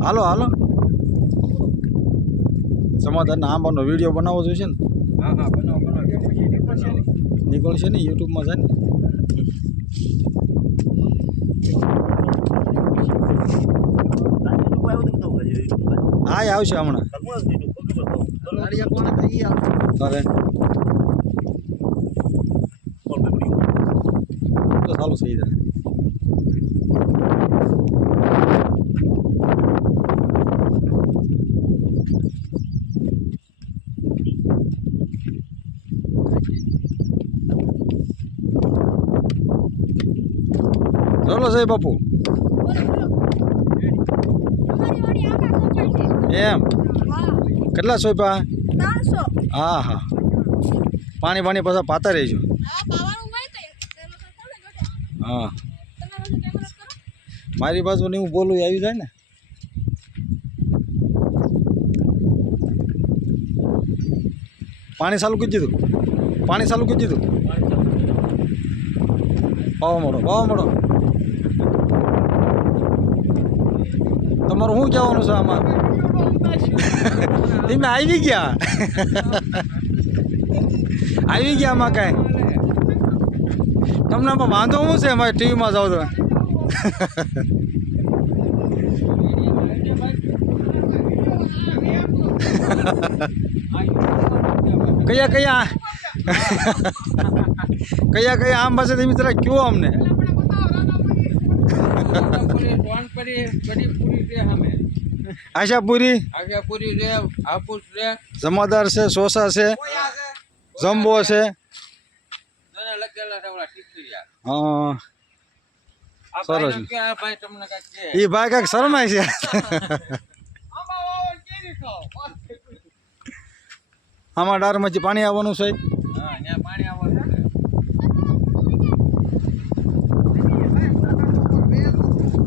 હાલો હાલો. સમાધાન આંબાનો વીડિયો બનાવવો જોઈશે ને? હા હા બનાવો બનાવો. નીકળશે ને. યુટ્યુબમાં છે ને. હા આવશે હમણાં. તો ચાલુ થઈ જાય. ચાલો સાહેબ બાપુ. એમ? કેટલા સોયપા હા હા. પાણી પાણી પાછા પાતા રહીજો. હા. મારી બાજુ ને હું બોલું આવી જાય ને. પાણી ચાલુ કરી દીધું. પાણી ચાલુ કરી દીધું. પાવા મોડો પાવા મોડો તમારું શું કહેવાનું છે આમાં? તમે આવી ગયા? આવી ગયા આમાં કાંઈ? તમને આમાં વાંધો શું છે? અમારે ટીવીમાં જાઓ તો કયા કયા? કયા કયા આમ પાસે તમે જરા કયો અમને? અમે આશાપુરી? આશાપુરી રે હાપુસ રે જમાદાર છે સોસા છે જમ્બો છે. હા. સરસ. એ ભાઈ કાંઈક શરમાય છે. આમાં ડારમાંથી પાણી આવવાનું છે. પાણી આવવાનું છે